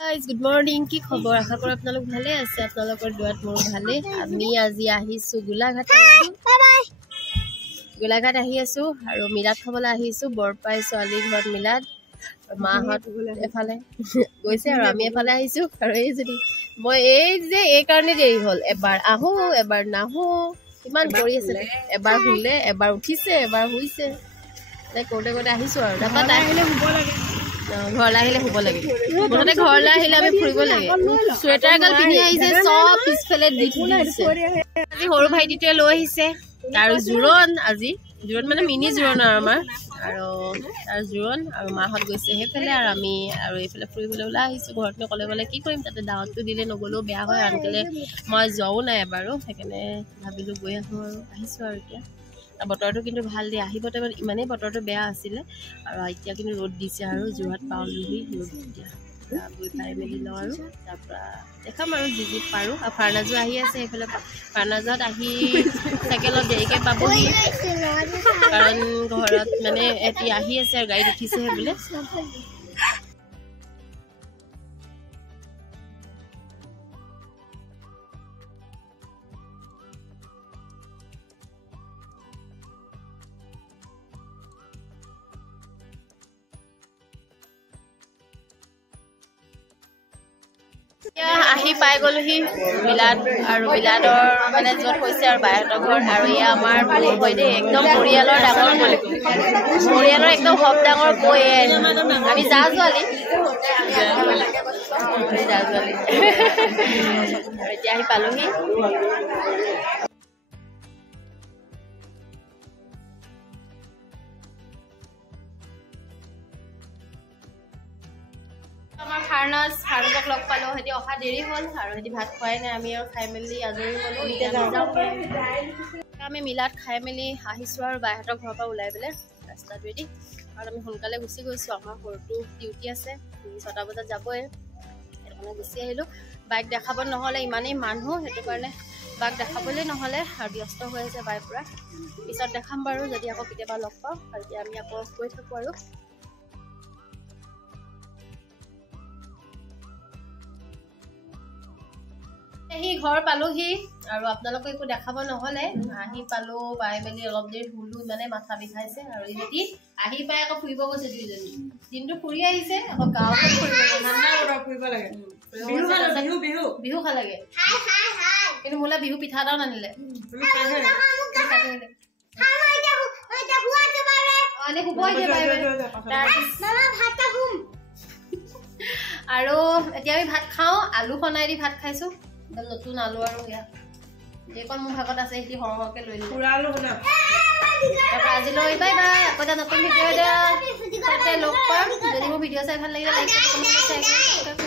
Guys, good morning. কি খবৰ? আশা কৰো আপোনালোক ভালে আছে। আপোনালোকৰ দুৱাত মোৰ ভালে। আমি আজি আহিছো গোলাঘাট। Bye bye. গোলাঘাট আহি আছো আৰু মিলাদ খাবলৈ আহিছো। বৰপাই ছোৱালী ঘৰত মিলাদ। মাহত এফালে গৈছে আৰু আমি এফালে আহিছো আৰু এই যদি মই এই কাৰণে দেৰি হ'ল। এবাৰ আহো এবাৰ নাহো ইমান কৰি আছে। এবাৰ শুলে এবাৰ উঠিছে এবাৰ শুইছে কৰোঁতে কৰোঁতে আহিছো আৰু তাৰপৰা আহিলে শুব লাগে। ঘৰলৈ আহিলে শুব লাগে। মুঠতে ঘৰলৈ আহিলে আমি ফুৰিব লাগে। চুৱেটাৰ এগাল পিন্ধি আহিছে চব পিছফালে দি দিছে। আজি সৰু ভাইটিটোৱে লৈ আহিছে আৰু জোৰণ আজি জোৰণ মানে মিনি জোৰণ আৰু আমাৰ আৰু তাৰ জোৰণ আৰু মাহঁত গৈছে সেইফালে আৰু আমি আৰু এইফালে ফুৰিবলৈ ওলাই আহিছোঁ। ঘৰত নকলে গ'লে কি কৰিম তাতে দাৱতটো দিলে নগ'লেও বেয়া হয় আনকালে মই যোৱাও নাই এবাৰো সেইকাৰণে ভাবিলোঁ গৈ আহোঁ আৰু আহিছোঁ আৰু এতিয়া বতৰটো কিন্তু ভাল দিয়ে আহিব টাইমত ইমানেই বতৰটো বেয়া আছিলে আৰু এতিয়া কিন্তু ৰ'দ দিছে আৰু যোৰহাট পাওঁলোহি ৰ'দ এতিয়া গৈ পাই মেলি লওঁ আৰু তাৰপৰা দেখাম আৰু যি পাৰোঁ আৰু ফাৰ্নাজো আহি আছে সেইফালে ফাৰ্নাজত আহি চাইকেলত দেৰিকৈ পাবহি কাৰণ ঘৰত মানে এতিয়া আহি আছে আৰু গাড়ীত উঠিছেহে বোলে। আহি পাই গ'লোহি মিলাদ আৰু মিলাদৰ মানে য'ত হৈছে আৰু বাহঁতৰ ঘৰ আৰু এয়া আমাৰ হয় দেই একদম পৰিয়ালৰ ডাঙৰ পৰিয়ালৰ একদম সব ডাঙৰ বৈ আমি যা ছোৱালী এতিয়া আহি পালোহি। আমাৰ ফাৰ্নাজক লগ পালো সিহঁতি অহা দেৰি হ'ল আৰু সিহঁতি ভাত খোৱাই নাই আমি আৰু খাই মেলি আজৰি হ'লো। আমি মিলাত খাই মেলি আহিছোঁ আৰু বাইহঁতৰ ঘৰৰ পৰা ওলাই পেলাই ৰাস্তাটোৱেদি আৰু আমি সোনকালে গুচি গৈছোঁ। আমাৰ সৰুটো ডিউটি আছে 6টা বজাত যাবই সেইটো কাৰণে গুচি আহিলোঁ। বাইক দেখাব নহ'লে ইমানেই মানুহ সেইটো কাৰণে বাইক দেখাবলৈ নহ'লে আৰু ব্যস্ত হৈ আছে বাইক পুৰা। পিছত দেখাম বাৰু যদি আকৌ কেতিয়াবা লগ পাওঁ আৰু এতিয়া আমি আকৌ গৈ থাকোঁ আৰু আহি ঘৰ পালোহি আৰু আপোনালোকে একো দেখাব নহ'লে আহি পালো পাই মেলি অলপ দেৰি শুলো ইমানে মাথা বিষাইছে আৰু ইহঁতি আহি পাই আকৌ ফুৰিব গৈছে দুইজনী দিনটো ফুৰি আহিছে আকৌ গাঁৱত ফুৰিব লাগে বিহু খালাগে কিন্তু মোলে বিহু পিঠা এটাও নানিলে আৰু এতিয়া আমি ভাত খাওঁ আলু খনাই দি ভাত খাইছো নতুন আলু আৰু ইয়াত এইকণ মোৰ ভাগত আছে সেইখিনি সৰহকৈ লৈ ল'লো তাৰপৰা আজিলৈ বাই বাই আকৌ এটা নতুন ভিডিঅ' লগ পাম। যদি মোৰ ভিডিঅ' চাই ভাল লাগিলে লাইক কৰিব